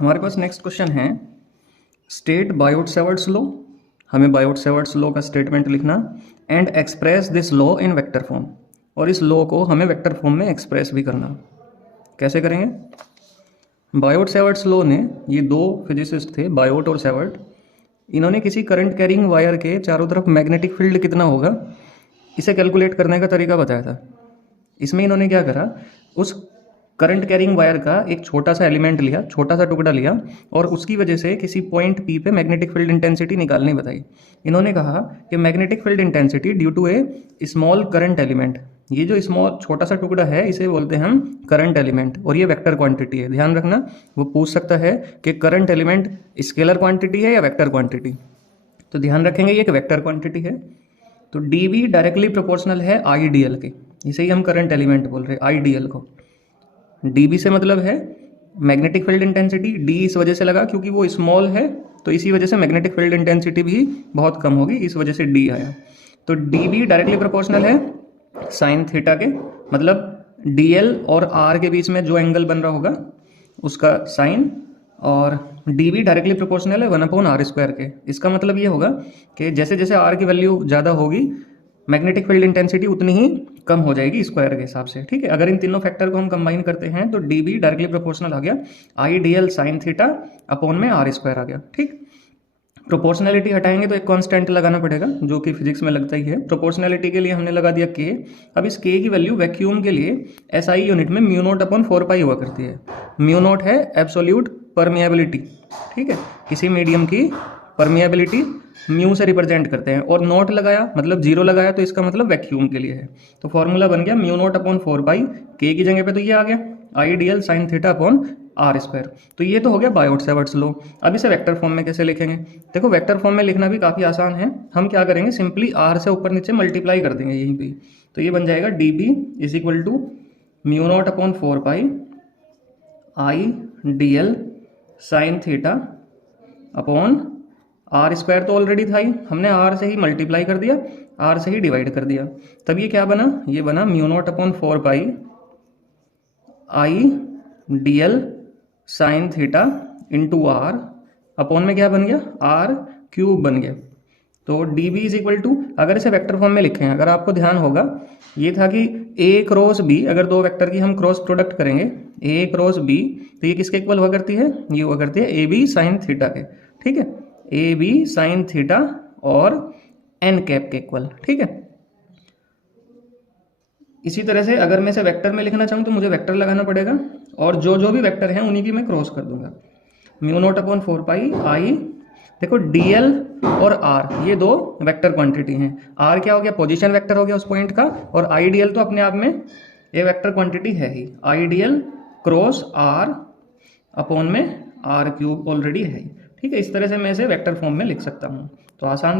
हमारे पास next question है state बायोट-सैवर्ट्स law. हमें बायोट-सैवर्ट्स लॉ का स्टेटमेंट लिखना and express this law in vector form, और इस लॉ को हमें वेक्टर फॉर्म में एक्सप्रेस भी करना। कैसे करेंगे? बायोट-सैवर्ट्स लॉ ने, ये दो फिजिसिस्ट थे बायोट और सैवर्ट, इन्होंने किसी करंट कैरिंग वायर के चारों तरफ मैग्नेटिक फील्ड कितना होगा इसे कैलकुलेट करने का तरीका बताया था। इसमें इन्होंने क्या करा, उस करंट कैरिंग वायर का एक छोटा सा एलिमेंट लिया, छोटा सा टुकड़ा लिया, और उसकी वजह से किसी पॉइंट पी पे मैग्नेटिक फील्ड इंटेंसिटी निकालनी बताई। इन्होंने कहा कि magnetic field intensity due to a small current element, ये जो स्मॉल छोटा सा टुकड़ा है इसे बोलते हैं हम करंट एलिमेंट, और ये वेक्टर क्वांटिटी है। ध्यान रखना, वो पूछ सकता है कि करंट एलिमेंट स्केलर क्वांटिटी है या वेक्टर क्वांटिटी, तो ध्यान रखेंगे ये एक वेक्टर क्वांटिटी है। तो डी वी डायरेक्टली प्रोपोर्शनल है आई डी एल के, इसे ही हम करंट एलिमेंट बोल रहे हैं आई डी एल को। डी बी से मतलब है मैग्नेटिक फील्ड इंटेंसिटी, डी इस वजह से लगा क्योंकि वो स्मॉल है, तो इसी वजह से मैग्नेटिक फील्ड इंटेंसिटी भी बहुत कम होगी, इस वजह से डी आया। तो डी बी डायरेक्टली प्रोपोर्शनल है साइन थीटा के, मतलब डी एल और आर के बीच में जो एंगल बन रहा होगा उसका साइन, और डी बी डायरेक्टली प्रोपोर्शनल है 1/r² के। इसका मतलब ये होगा कि जैसे जैसे आर की वैल्यू ज़्यादा होगी मैग्नेटिक फील्ड इंटेंसिटी उतनी ही कम हो जाएगी स्क्वायर के हिसाब से। ठीक है, अगर इन तीनों फैक्टर को हम कंबाइन करते हैं तो डी बी डायरेक्टली प्रोपोर्शनल आ गया आई D L sine theta upon में r² आ गया। ठीक, प्रोपोर्शनैलिटी हटाएंगे तो एक कांस्टेंट लगाना पड़ेगा जो कि फिजिक्स में लगता ही है। प्रोपोर्शनैलिटी के लिए हमने लगा दिया k। अब इस k की वैल्यू वैक्यूम के लिए SI यूनिट में μ0/4π हुआ करती है। μ0 है एब्सोल्यूट परमिएबिलिटी, ठीक है, किसी मीडियम की परमिएबिलिटी म्यू से रिप्रेजेंट करते हैं, और नोट लगाया मतलब जीरो लगाया तो इसका मतलब वैक्यूम के लिए है। तो फॉर्मूला बन गया μ0/4π, k की जगह पे तो ये आ गया आई D L sine theta upon r²। तो ये तो हो गया बायोट-सैवर्ट्स लॉ। अब इसे वेक्टर फॉर्म में कैसे लिखेंगे? देखो, वेक्टर फॉर्म में लिखना भी काफ़ी आसान है। हम क्या करेंगे, सिंपली r से ऊपर नीचे मल्टीप्लाई कर देंगे यहीं पे। तो ये बन जाएगा D B is equal to μ0/4π I D L sine theta upon r² तो ऑलरेडी था ही, हमने r से ही मल्टीप्लाई कर दिया, r से ही डिवाइड कर दिया। तब ये क्या बना, ये बना μ0/4π I D L sine theta into R upon में क्या बन गया r³ बन गया। तो D B is equal to, अगर इसे वेक्टर फॉर्म में लिखें, अगर आपको ध्यान होगा ये था कि a क्रॉस b, अगर दो वेक्टर की हम क्रॉस प्रोडक्ट करेंगे a क्रॉस b, तो ये किसके इक्वल हुआ करती है, ये हुआ करती है ए बी साइन थीटा के। ठीक है, ए बी साइन थीटा और एन कैप के इक्वल। ठीक है, इसी तरह से अगर मैं इसे वेक्टर में लिखना चाहूँ तो मुझे वेक्टर लगाना पड़ेगा, और जो जो भी वेक्टर हैं उन्हीं की मैं क्रॉस कर दूंगा। μ0/4π आई, देखो dl और r ये दो वेक्टर क्वांटिटी हैं। r क्या हो गया, पोजीशन वेक्टर हो गया उस पॉइंट का, और आई डी एल तो अपने आप में ये वेक्टर क्वांटिटी है ही, I D L cross r upon में r³ ऑलरेडी है। ठीक है, इस तरह से मैं इसे वेक्टर फॉर्म में लिख सकता हूँ। तो आसान